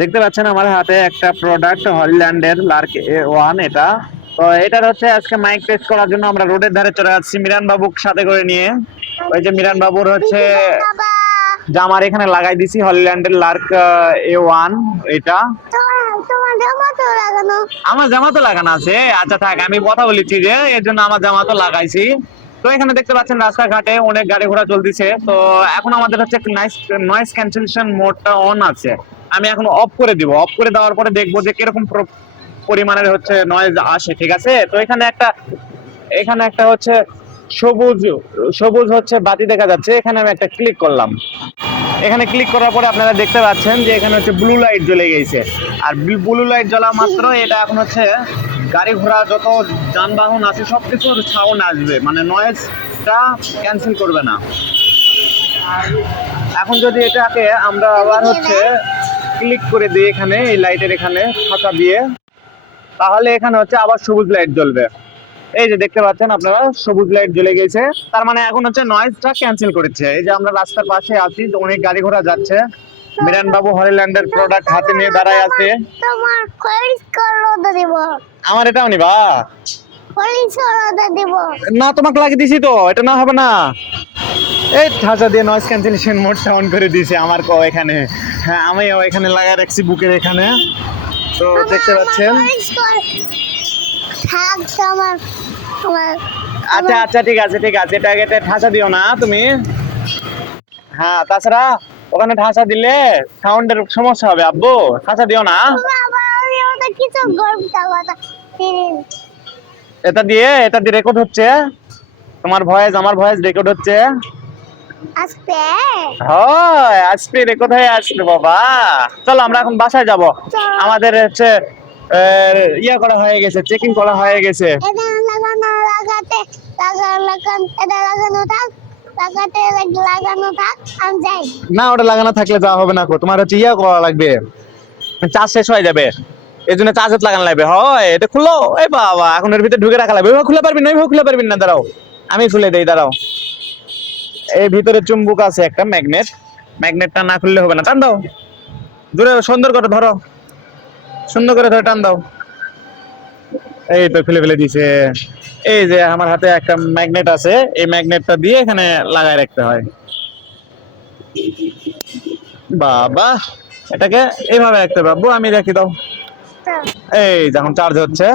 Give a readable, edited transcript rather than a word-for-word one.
দেখতে পাচ্ছেন আমার হাতে একটা প্রোডাক্ট হলিল্যান্ডের লার্ক A1 এটা। তো এটার হচ্ছে আজকে মাইক টেস্ট করার জন্য আমরা রোডের ধারে চলে যাচ্ছি মিরান বাবুকে সাথে করে নিয়ে। ওই যে মিরান বাবুর হচ্ছে জামার এখানে লাগাই দিছি হলিল্যান্ডের লার্ক A1 এটা। আমার জামা তো লাগানো আছে। আচ্ছা থাক, আমি কথা বলেছি যে এর জন্য আমার জামা তো লাগাইছি। তো এখানে দেখতে পাচ্ছেন রাস্তাঘাটে অনেক গাড়ি ঘোড়া চলতেছে। তো এখন আমাদের হচ্ছে নয়েজ ক্যান্সেলেশন মোডটা অন আছে। আমি এখন অফ করে দিব। অফ করে দেওয়ার পরে দেখবো যে কিরকম পরিমাণের হচ্ছে নয়েজ আসে। ঠিক আছে, তো এখানে একটা হচ্ছে সবুজ সবুজ হচ্ছে বাতি দেখা যাচ্ছে। এখানে আমি একটা ক্লিক করলাম। এখানে ক্লিক করার পরে আপনারা দেখতে পাচ্ছেন যে এখানে হচ্ছে ব্লু লাইট জ্বলে গেছে। আর ব্লু লাইট জ্বলা মাত্র এটা এখন হচ্ছে গাড়ি ঘোড়া যত যানবাহন আছে সবকিছুর সাউন্ড আসবে, মানে নয়েজটা ক্যান্সেল করবে না। এখন যদি এটাকে আমরা আবার হচ্ছে ক্লিক করে দিই এখানে এই লাইটের এখানে ফাঁকা দিয়ে, তাহলে এখানে হচ্ছে আবার সবুজ লাইট জ্বলবে। এই যে দেখতে পাচ্ছেন আপনারা সবুজ লাইট জ্বলে গেছে, তার মানে এখন হচ্ছে নয়েজটা ক্যান্সেল করেছে। এই যে আমরা রাস্তার পাশে আছি, অনেক গাড়ি ঘোড়া যাচ্ছে। মিরান বাবু হলিল্যান্ডের প্রোডাক্ট হাতে নিয়ে দাঁড়ায় আছে। তোমার খরিস করতে দিব। আমার এটাও নিবা? খরিস করতে দিব না, তোমাকে লাগিয়ে দিছি তো, এটা না হবে না। এই ঠাসা দিয়ে নয়েজ ক্যান্সেলেশন মোডটা অন করে দিয়েছে আমার এখানে। হ্যাঁ, আমিও এখানে লাগায় রাখছি বুকের এখানে। তো দেখতে পাচ্ছেন। থাক তোমার তোমার আচ্ছা আচ্ছা, ঠিক আছে ঠিক আছে, এটা ঠাসা দিও না তুমি। হ্যাঁ, তাছাড়া ওখানে ঠাসা দিলে সাউন্ডের সমস্যা হবে আব্বু, ঠাসা দিও না। কিছু গর্বটা কথা এটা দিয়ে রেকর্ড হচ্ছে, তোমার ভয়েস আমার ভয়েস রেকর্ড হচ্ছে। আসবে হয় আসবে, রেকর্ড হয়ে আসবে বাবা। চলো আমরা এখন বাসায় যাব। আমাদের হচ্ছে ইয়া করা হয়ে গেছে, চেকিং করা হয়ে গেছে। এটা লাগানো লাগাতে এটা লাগানো থাক লাগানো থাক আমি যাই। না, ওটা লাগানো থাকলে যাওয়া হবে না। তোমার হচ্ছে ইয়া করা লাগবে, চার্জ শেষ হয়ে যাবে, এই জন্য চার্জত লাগানো লাগবে। হয় এটা খুলো। এই বাবা, এখন এর ভিতরে ঢুকে রাখা লাগবে। ওইভাবে খুলে পারবি না, ওইভাবে খুলে পারবি না। দাঁড়াও, আমি খুলে দেই, দাঁড়াও। এই ভিতরে চুম্বক আছে একটা ম্যাগনেটটা না খুললে হবে না। টান দাও, দূরে সুন্দর করে ধরো, সুন্দর করে ধরে টান দাও। এই তো খুলে ফেলে দিছে। এই যে আমার হাতে একটা ম্যাগনেট আছে, এই ম্যাগনেটটা দিয়ে এখানে লাগায় রাখতে হয়। বাবা, এটাকে এইভাবে রাখতে পারবো। আমি রেখে দাও। এই যখন চার্জ হচ্ছে